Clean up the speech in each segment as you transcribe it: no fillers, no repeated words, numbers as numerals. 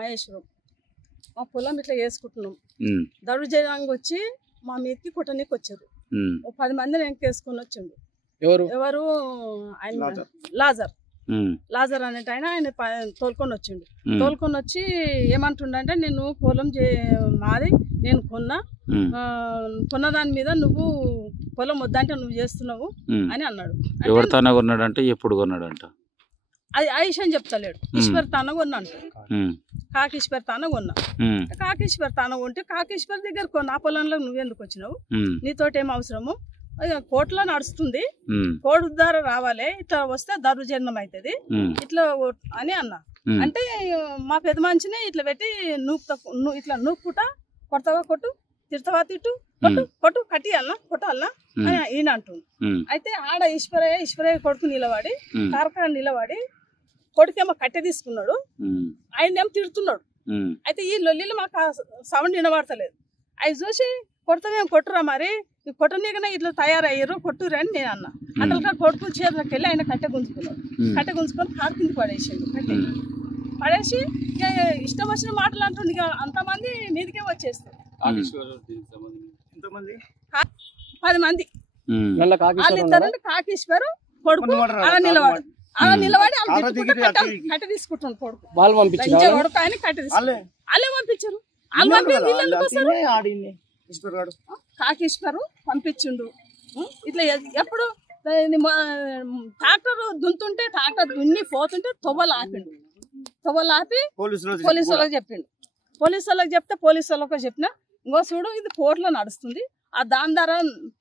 మహేశ్వరం మా పొలం ఇట్లా వేసుకుంటున్నాం. దరువు చేయడానికి వచ్చి మా మీదకి కుట్టనీకి వచ్చారు. 10 మందిని వెనకేసుకొని వచ్చిండు. ఎవరు ఆయన లాజర్ అనేట ఆయన తోలుకొని వచ్చిండు. తోలుకొని వచ్చి ఏమంటుండంటే నేను పొలం మాది నేను కొన్న దాని మీద నువ్వు పొలం వద్దంటే నువ్వు చేస్తున్నావు అని అన్నాడు. ఎవరు తాన కొన్నాడంటే ఎప్పుడు కొన్నాడంట అది ఆయుష్ అని చెప్తలేడు. ఈశ్వర్ తాన కొన్నా అంట. కాకీశ్వర్ తాన కొన్నా. కాకీశ్వర్ తాన కొంటే కాకీశ్వర్ దగ్గర నా పొలంలో నువ్వెందుకు వచ్చినావు, నీతోటి ఏం అవసరము, కోర్టులో నడుస్తుంది, కోర్టు ద్వారా రావాలి, ఇట్లా వస్తే దౌర్జన్యం అవుతుంది ఇట్లా అని అన్నా. అంటే మా పెద్ద మనిషిని ఇట్లా పెట్టి ఇట్లా నూపుట కొడతావా కొట్టు, తిడతావా తిట్టు, కొట్టు కొట్టు కట్టి అన్నా కొట్టాలన్నా అని ఈయన అంటుంది. అయితే ఆడ ఈశ్వరయ్య కొడుకు నిలబడి తారకాడ నిలబడి కొడుకేమో కట్టె తీసుకున్నాడు, ఆయన ఏమో తిడుతున్నాడు. అయితే ఈ లొల్లిలో మాకు సౌండ్ వినబడతలేదు. అవి చూసి కొడతామేం కొట్టురా మరి కొట్టనీకనే ఇట్లా తయారయ్యారు కొట్టురు అని నేను అన్నా. అంటే కొడుకు చేతులకు వెళ్ళి ఆయన కట్టె గుంజుకున్నాడు. కట్టె గుంజుకొని కారు కింద పడేసాడు. కట్టె పడేసి ఇష్టం వచ్చిన మాటలు అంటుండే. ఇక అంతమంది మీదికే వచ్చేస్తారు. 10 మంది వాళ్ళిద్దరంటే కాకీశ్వరు కొడుకు అలా నిలబడి కట్టె తీసుకుంటున్నాడు. కొడుకు కొడుకు ఆయన కట్టె తీసుకుంటారు. వాళ్ళే పంపించారు. కాకీశ్వరు పంపించిండు. ఇట్లా ఎప్పుడు ట్రాక్టర్ దున్తుంటే ట్రాక్టర్ దున్ని పోతుంటే తొవ్వలు ఆపిండు. తొవ్వలు ఆపి పోలీసు వాళ్ళకి చెప్పిండు. పోలీసు వాళ్ళకి చెప్తే పోలీసు వాళ్ళకి చెప్పిన ఇంకో చూడు ఇది కోర్టులో నడుస్తుంది, ఆ దాని ద్వారా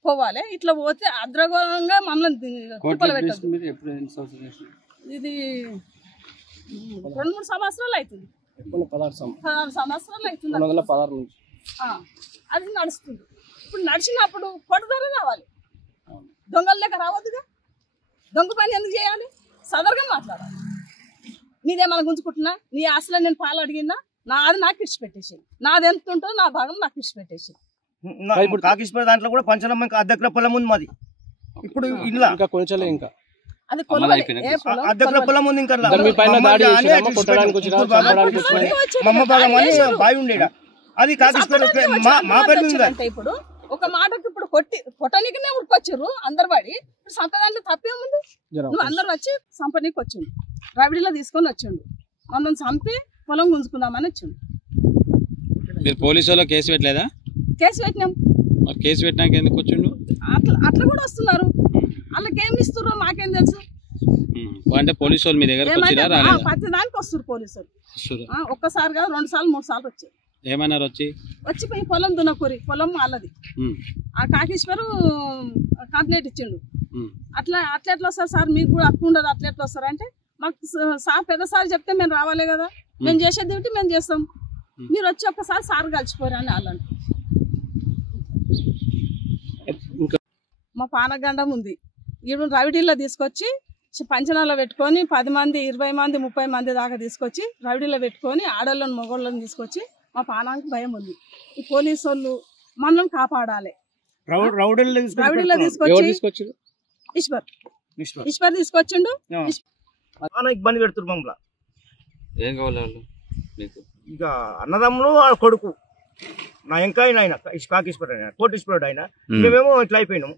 పోవాలి, ఇట్లా పోతే అద్రగోళంగా మమ్మల్ని కుప్పలు పెట్టదు. ఇది 2-3 సంవత్సరాలు అవుతుంది. 16 సంవత్సరాలు అవుతుంది. అది నడుస్తుంది. ఇప్పుడు నడిచినప్పుడు కొడదారా రావాలి, దొంగల దగ్గర రావద్దుగా. దొంగ పని ఎందుకు చేయాలి? సదరుగా మాట్లాడాలి. మీదేమన్నా గుంజుకుంటున్నా, నీ ఆశలో నేను పాలు అడిగినా నాది నాకు ఇచ్చి పెట్టేసి, నాది ఎంత ఉంటుందో నా భాగం నాకు ఇచ్చి పెట్టేసి. కాకీశ్వర దాంట్లో కూడా పంచనమ్మ అర్ధెకర పొలం ఉంది మాది. ఇప్పుడు ఇంకా కొంచెం ఇంకా అది అర్ధెకర పొలం ఉంది. ఇంకా మమ్మ భాగం అని బావి ఉండేడా అది కాకీశ్వర మా పేరు మీద. అంటే ఇప్పుడు ఒక మాటకి ఇప్పుడు కొట్టనీకనే ఉరికొచ్చారు అందరు పడి. ఇప్పుడు సంపదాంట్లో తప్పేముంది? నువ్వు అందరు వచ్చి సంపనీకి వచ్చిండు, రవిడిలో తీసుకొని వచ్చిండు, మమ్మల్ని చంపి పొలం గుంజుకుందామని వచ్చిండు. మీరు పోలీసు వాళ్ళకి కేసు పెట్టలేదా? కేసు పెట్టినాం. కేసు పెట్టినాక ఎందుకు వచ్చిండు? అట్లా కూడా వస్తున్నారు. వాళ్ళకి ఏమి ఇస్తున్నారు మాకేం తెలుసు. అంటే పోలీసు వాళ్ళు మీ దగ్గర ప్రతి దానికి వస్తారు పోలీసులు. ఒక్కసారి కాదు 2 సార్లు 3 సార్లు వచ్చారు. ఏమన్నారు? వచ్చి పోయి పొలం దున్నకూరి పొలం వాళ్ళది. ఆ కాకీశ్వరు కంప్లైంట్ ఇచ్చిండు. అట్లా ఎట్లా వస్తారు సార్, మీకు కూడా హక్కు ఉండదు, అట్లా ఎట్లా వస్తారు అంటే మాకు సార్ పెద్దసారి చెప్తే మేము రావాలి కదా, మేము చేసేది ఏమిటి మేము చేస్తాం, మీరు వచ్చి ఒక్కసారి సార్ కలిసిపోరు అని వాళ్ళంట. మా పానగండం ఉంది, ఇప్పుడు రవిడీలో తీసుకొచ్చి పంచనాల్లో పెట్టుకొని 10 మంది 20 మంది 30 మంది దాకా తీసుకొచ్చి రవిడీలో పెట్టుకొని ఆడోళ్ళని మగోళ్ళని తీసుకొచ్చి మా పానానికి భయం ఉంది. ఈ పోలీసు వాళ్ళు మనల్ని కాపాడాలి. రవిడీలో తీసుకొచ్చి ఈశ్వర్ తీసుకొచ్చిండు. ఇబ్బంది పెడుతున్నారు మమ్మల్ని. ఏం కావాలి మీకు? ఇక అన్నదమ్ములు కొడుకు నా ఇంకా ఆయన కాకీశ్వరుడు ఆయన కోటీశ్వరుడు ఆయన. మేమేమో ఇట్లా అయిపోయినాము,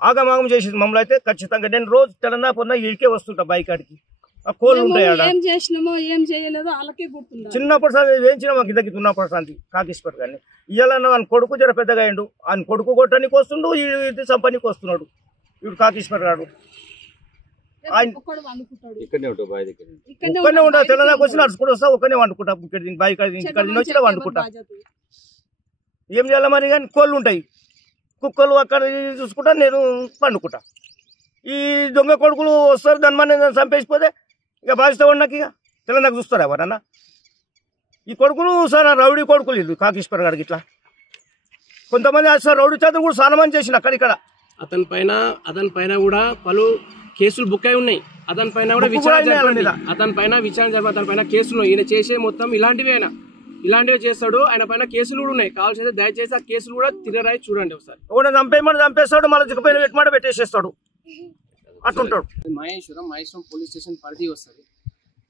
ఆగమాగం చేసేది మమ్మల్ని. అయితే ఖచ్చితంగా నేను రోజు తెలంగాణ పొందా ఇడికే వస్తుంటా బైక్ కాడికి. ఆ కోళ్ళు ఉంటాయి చిన్నప్పుడు సార్ వేయించిన మాకు ఇద్దరికి ఉన్నప్పుడు శాంతి కాకీశ్వర్ గారిని. ఇవాళ ఆయన కొడుకు జర పెద్దగా అయ్యిండు, ఆయన కొడుకు కొట్టడానికి వస్తుండు, ఇది సంపనికి వస్తున్నాడు ఇప్పుడు కాకీశ్వర్ గారు. ఆయన ఇక్కడనే ఉంటా, తెలంగాణకు వచ్చి నడుచుకుంటూ వస్తా, ఒక్కనే వండుకుంటా. ఇక్కడ బైక్ ఇక్కడ వచ్చినా వండుకుంటా. ఏం చేయాలి మరి? కానీ కోళ్ళు ఉంటాయి, కుక్కలు అక్కడ చూసుకుంటా, నేను పండుకుంటా. ఈ దొంగ కొడుకులు వస్తారు, దాని మన చంపేసిపోతే ఇక బాధిస్తా ఉన్నాక ఇక తెలంగాణకు చూస్తారు ఎవరన్నా. ఈ కొడుకులు సార్ రౌడీ కొడుకులు ఇల్లు కాకీశ్వర్ గారికి. ఇట్లా కొంతమంది సార్ రౌడీ చేతులు కూడా స్నానం చేసిన అక్కడిక్కడ. అతని పైన కూడా పలు కేసులు బుక్ అయి ఉన్నాయి. అతని పైన కూడా విచారణ జరపాలి. అతని పైన కేసులు ఈయన చేసే మొత్తం ఇలాంటివే చేస్తాడు. ఆయన పైన కేసులు కూడా ఉన్నాయి. కావాల్సింది దయచేసి ఆ కేసులు కూడా తిరరాయి చూడండి ఒకసారి. ఒకటి చంపేస్తాడు, మళ్ళీ చిక్కపోయిన పెట్టుమాట పెట్టేసేస్తాడు, అట్లుంటాడు. మహేశ్వరం పోలీస్ స్టేషన్ పరిధి వస్తుంది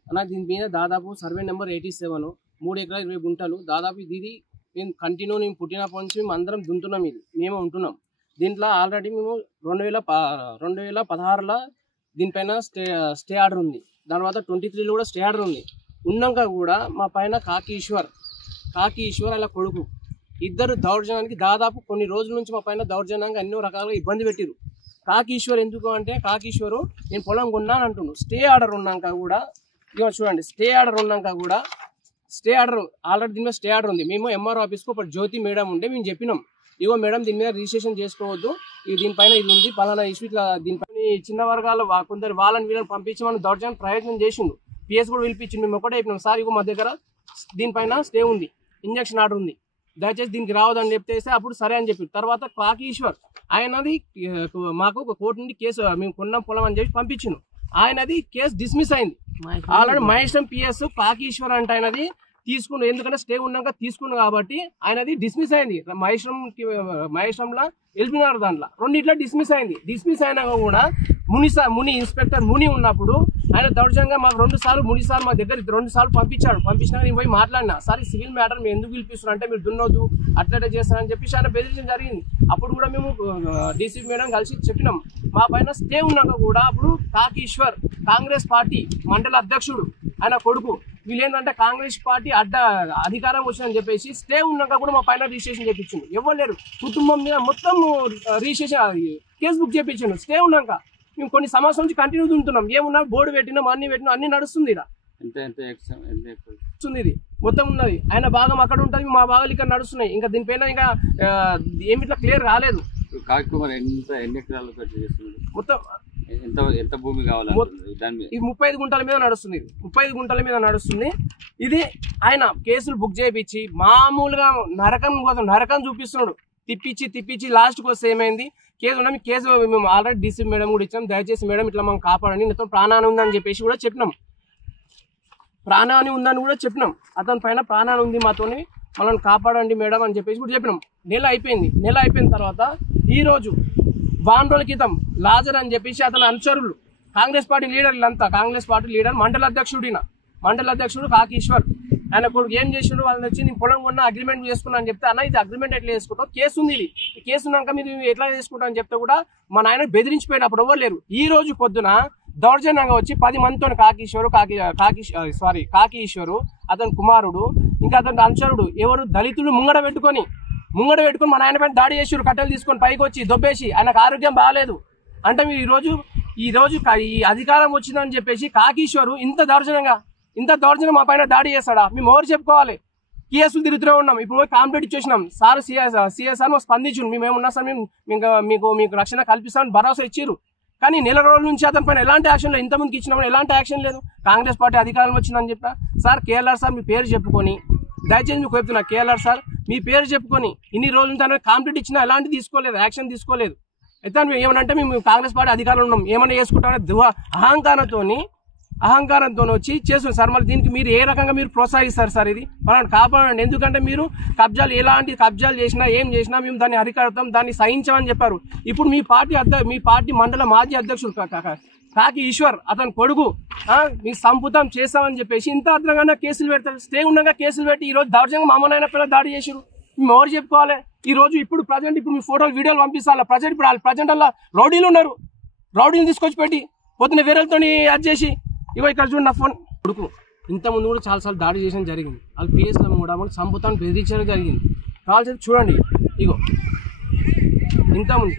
అన్న. దీని మీద దాదాపు సర్వే నెంబర్ 87 3 ఎకరాలు 20 గుంటలు దాదాపు ఇది మేము కంటిన్యూ మేము పుట్టినప్పటి నుంచి మేము అందరం దున్నుతున్నాం, ఇది మేము ఉంటున్నాం. దీంట్లో ఆల్రెడీ మేము 2016లో దీనిపైన స్టే ఆర్డర్ ఉంది. దాని తర్వాత 23లో కూడా స్టే ఆర్డర్ ఉంది. ఉన్నాక కూడా మా పైన కాకి ఈశ్వర్ అలా కొడుకు ఇద్దరు దౌర్జన్యానికి దాదాపు కొన్ని రోజుల నుంచి మా పైన దౌర్జన్యంగా ఎన్నో రకాలుగా ఇబ్బంది పెట్టిరు. కాకి ఈశ్వర్ ఎందుకు అంటే కాకి ఈశ్వరు నేను పొలం కొన్నాను అంటున్నాను. స్టే ఆర్డర్ ఉన్నాక కూడా ఇక చూడండి, స్టే ఆర్డర్ ఆల్రెడీ దీని మీద స్టే ఆర్డర్ ఉంది. మేము ఎంఆర్ఓ ఆఫీస్కి ఒక జ్యోతి మేడం ఉంటే మేము చెప్పినాం, ఇగో మేడం దీని మీద రిజిస్ట్రేషన్ చేసుకోవద్దు, ఇది దీనిపైన ఇది ఉంది పలానా ఇష్యూ, ఇట్లా దీనిపైన చిన్న వర్గాలు కొందరు వాళ్ళని వీళ్ళని పంపించి మనం దౌర్జన్యం ప్రయత్నం చేసిండు. పిఎస్ కూడా పిలిపించింది. మేము ఒకటే చెప్పినాం, సార్ ఇగో మా దగ్గర దీనిపైన స్టే ఉంది, ఇంజక్షన్ ఆర్డర్ ఉంది, దయచేసి దీనికి రావద్దని చెప్తే అప్పుడు సరే అని చెప్పి తర్వాత కాకి ఈశ్వర్ ఆయనది మాకు ఒక కోర్టు నుండి కేసు మేము కొన్నాం పొలం అని చెప్పి పంపించిండు. ఆయనది కేసు డిస్మిస్ అయింది. ఆల్రెడీ మహేశ్వరం పిఎస్ కాకి ఈశ్వర్ అంటే ఆయనది తీసుకున్నాడు, ఎందుకంటే స్టే ఉన్నాక తీసుకున్నాడు కాబట్టి ఆయనది డిస్మిస్ అయింది. మహేశ్వరంలో ఎల్బినార్ దాంట్లో రెండిట్లో డిస్మిస్ అయింది. డిస్మిస్ అయినాక కూడా ముని ఇన్స్పెక్టర్ ముని ఉన్నప్పుడు ఆయన దౌర్జన్యంగా మాకు 2 సార్లు మా దగ్గర 2 సార్లు పంపించాడు. పంపించినాక నేను పోయి మాట్లాడినా, సార్ సివిల్ మ్యాటర్ మీరు ఎందుకు పిలిపిస్తున్నారు అంటే మీరు దున్నొద్దు అట్లనే చేస్తారని చెప్పేసి ఆయన బెదిరించడం జరిగింది. అప్పుడు కూడా మేము డీసీ మేడం కలిసి చెప్పినాం. మా పైన స్టే ఉన్నాక కూడా అప్పుడు కాకి ఈశ్వర్ కాంగ్రెస్ పార్టీ మండల అధ్యక్షుడు ఆయన కొడుకు వీళ్ళు ఏంటంటే కాంగ్రెస్ పార్టీ అధికారం వచ్చిందని చెప్పేసి స్టే ఉన్నాక కూడా మా పైన రిజిస్ట్రేషన్ చేయించిండు. ఎవరు లేరు, కుటుంబం మీద మొత్తం రిజిస్ట్రేషన్ కేసు బుక్ చేయించిండు. స్టే ఉన్నాక మేము కొన్ని సంవత్సరాల నుంచి కంటిన్యూ ఉంటున్నాం. ఏమున్నా బోర్డు పెట్టినాం, అన్ని పెట్టినాం, అన్ని నడుస్తుంది. ఇది మొత్తం ఉన్నది, ఆయన భాగం అక్కడ ఉంటుంది, మా భాగాలు ఇక్కడ నడుస్తున్నాయి. ఇంకా దీనిపైన ఇంకా ఏమిట్లా క్లియర్ కాలేదు. మొత్తం ఎంత భూమి కావాలి? ఇది 35 గుంటల మీద నడుస్తుంది. 35 గుంటల మీద నడుస్తుంది. ఇది ఆయన కేసులు బుక్ చేయించి మామూలుగా నరకం చూపిస్తున్నాడు. తిప్పించి లాస్ట్కి వస్తే ఏమైంది, కేసు ఉన్నా కేసు మేము ఆల్రెడీ డీసీ మేడం కూడా ఇచ్చినాం, దయచేసి మేడం ఇట్లా మనం కాపాడండి, నీతో ప్రాణాన్ని ఉందని చెప్పేసి కూడా చెప్పినాం. ప్రాణాన్ని ఉందని కూడా చెప్పినాం, అతని పైన ప్రాణాన్ని ఉంది మాతోని, మనల్ని కాపాడండి మేడం అని చెప్పేసి కూడా చెప్పినాం. నెల అయిపోయిన తర్వాత ఈరోజు వారం రోజుల క్రితం లాజర్ అని చెప్పేసి అతని అనుచరులు కాంగ్రెస్ పార్టీ లీడర్లంతా కాంగ్రెస్ పార్టీ లీడర్ మండల అధ్యక్షుడు కాకి ఈశ్వర్ ఆయన కొడుకు ఏం చేసిండు, వాళ్ళని వచ్చి నేను పొలం కొన్నా అగ్రిమెంట్ చేసుకున్నా అని చెప్తే, అన్న ఇది అగ్రిమెంట్ ఎట్లా చేసుకుంటావు, కేసు ఉంది, ఈ కేసు ఉన్నాక మీరు ఎట్లా చేసుకుంటా అని చెప్తే కూడా మా నాయన బెదిరించిపోయినప్పుడు ఎవరు లేరు. ఈ రోజు పొద్దున దౌర్జన్యంగా వచ్చి 10 మందితో కాకి ఈశ్వరు అతని కుమారుడు ఇంకా అతని అనుచరుడు ఎవరు దళితులు ముంగడ పెట్టుకొని మా నాయన పైన దాడి చేసారు. కట్టెలు తీసుకొని పైకి వచ్చి దొబ్బేసి ఆయనకు ఆరోగ్యం బాగాలేదు అంటే మీరు ఈ రోజు ఈ అధికారం వచ్చిందని చెప్పేసి కాకీశ్వరు ఇంత దౌర్జన్యం మా పైన దాడి చేస్తాడా? మేము ఎవరు చెప్పుకోవాలి? కేసులు తిరుగుతూనే ఉన్నాం. ఇప్పుడు కాంప్లీట్ ఇచ్చేసినాం. సార్ సిఎస్ఆర్ మాకు స్పందించు, మేమేమున్నా సార్ మీకు రక్షణ కల్పిస్తామని భరోసా ఇచ్చారు. కానీ నెల రోజుల నుంచి అతని పైన ఎలాంటి యాక్షన్ లేదు. ఇంతకుముందుకు ఇచ్చినామని ఎలాంటి యాక్షన్ లేదు. కాంగ్రెస్ పార్టీ అధికారం వచ్చిందని చెప్పా. సార్ కేఎల్ఆర్ సార్ మీ పేరు చెప్పుకొని, దయచేసి మీకు చెప్తున్నా, కేఎల్ఆర్ సార్ మీ పేరు చెప్పుకొని ఇన్ని రోజుల నుంచి కాంప్లీట్ ఇచ్చినా ఎలాంటి తీసుకోలేదు, యాక్షన్ తీసుకోలేదు. అయితే మేము ఏమనంటే మేము కాంగ్రెస్ పార్టీ అధికారంలో ఉన్నాం, ఏమన్నా చేసుకుంటామని అహంకారంతో వచ్చి చేస్తుంది సార్. మళ్ళీ దీనికి మీరు ఏ రకంగా మీరు ప్రోత్సహిస్తారు సార్? ఇది మనం కాపాడండి. ఎందుకంటే మీరు ఎలాంటి కబ్జాలు చేసినా ఏం చేసినా మేము దాన్ని అరికడతాం, దాన్ని సహించమని చెప్పారు. ఇప్పుడు మీ పార్టీ మండల మాజీ అధ్యక్షుడు కాకి ఈశ్వర్ అతని కొడుకు మీకు సంపుతం చేస్తామని చెప్పేసి ఇంత అర్థంగా కేసులు పెడతారు. స్టే ఉండగా కేసులు పెట్టి ఈ రోజు దౌర్జంగా మామూలైన పిల్లలు దాడి చేసారు. మేము ఎవరు చెప్పుకోవాలి? ఈ రోజు ఇప్పుడు మీ ఫోటోలు వీడియోలు పంపిస్తాను. ప్రజెంట్ అలా రౌడీలు ఉన్నారు. రౌడీని తీసుకొచ్చి పెట్టి పొద్దున వేరేలతో అది చేసి ఇగో ఇక్కడ చూడండి నా ఫోన్ కొడుకు. ఇంతకుముందు కూడా చాలాసార్లు దాడి చేయడం జరిగింది. వాళ్ళు పిఎస్లో కూడా సంపుతాన్ని బెదిరించడం జరిగింది. కావాల్సింది చూడండి, ఇగో ఇంతకుముందు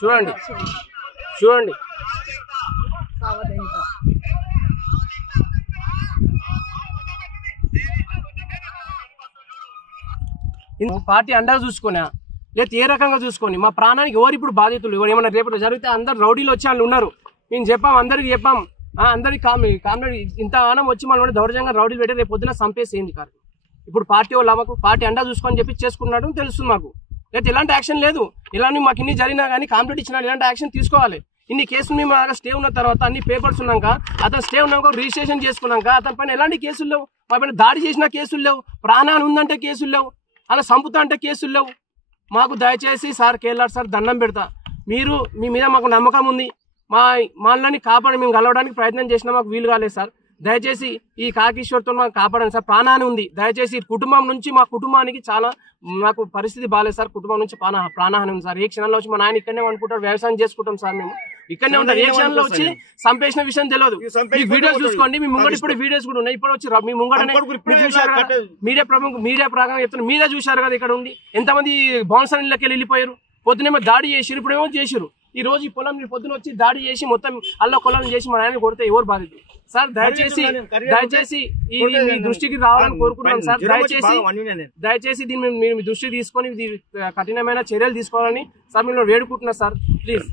చూడండి పార్టీ అండగా చూసుకున్నా లేదా ఏ రకంగా చూసుకొని మా ప్రాణానికి ఎవరు ఇప్పుడు బాధితులు, ఎవరు ఏమన్నా రేపు జరిగితే అందరు రౌడీలు వచ్చి వాళ్ళు ఉన్నారు. మేము చెప్పాం, అందరికి చెప్పాం, అందరికి కామ్రేడ్ ఇంత ఆనం వచ్చి మనం దౌర్జంగా రౌడీలు పెట్టి రేపు పొద్దున చంపేసేయండి కాదు. ఇప్పుడు పార్టీ వాళ్ళు మాకు పార్టీ అండా చూసుకొని చెప్పి చేసుకున్నాడు తెలుస్తుంది మాకు. లేదా ఎలాంటి యాక్షన్ లేదు. ఇలాంటి మాకు ఇన్ని జరిగినా కానీ కాంప్లీట్ ఇచ్చినా ఇలాంటి యాక్షన్ తీసుకోవాలి. ఇన్ని కేసులు మేము స్టే ఉన్న తర్వాత అన్ని పేపర్స్ ఉన్నాక అతను స్టే ఉన్నాక రిజిస్ట్రేషన్ చేసుకున్నాక అతని పైన ఎలాంటి కేసులు లేవు. మా పైన దాడి చేసిన కేసులు లేవు. ప్రాణాలు ఉందంటే కేసులు లేవు. అలా సంపుతా అంటే కేసులు లేవు. మాకు దయచేసి సార్ కేఎల్ఆర్ సార్ దండం పెడతా, మీరు మీ మీద మాకు నమ్మకం ఉంది. మా వాళ్ళని కాపాడి మేము కలవడానికి ప్రయత్నం చేసినా మాకు వీలు కాలేదు సార్. దయచేసి ఈ కాకీశ్వర్తో మనం కాపాడండి సార్. ప్రాణహాని ఉంది. దయచేసి కుటుంబం నుంచి మా కుటుంబానికి చాలా నాకు పరిస్థితి బాగాలేదు సార్. కుటుంబం నుంచి ప్రాణహాని ఉంది సార్. ఏ క్షణంలో వచ్చి మా నాయన ఇక్కడనే అనుకుంటారు, వ్యవసాయం చేసుకుంటాం సార్. మేము ఇక్కడనే ఉంటాం. ఏ క్షణంలో వచ్చి చంపేసిన విషయం తెలియదు. మీ వీడియోస్ చూసుకోండి. మీ ముంగట ఇప్పుడు వీడియోస్ కూడా ఉన్నాయి. ఇప్పుడు వచ్చి మీ ముంగటనే చూసారు కదా, మీడియా ప్రాంగణం చెప్తున్నారు. మీరే చూసారు కదా ఇక్కడ ఉండి ఎంతమంది బౌన్సర్లకి వెళ్ళిపోయారు. పొద్దునేమో దాడి చేసిరు, ఇప్పుడేమో చేసిరు. ఈ రోజు ఈ పొలం మీరు పొద్దున వచ్చి దాడి చేసి మొత్తం అల్ల కొలం చేసి మా నాయన కొడితే ఎవరు బాధిత సార్? దయచేసి ఇది మీ దృష్టికి రావాలని కోరుకుంటున్నాం సార్. దయచేసి దీన్ని మీరు మీ దృష్టికి తీసుకొని కఠినమైన చర్యలు తీసుకోవాలని సార్ మేము వేడుకుంటున్నాం సార్. ప్లీజ్.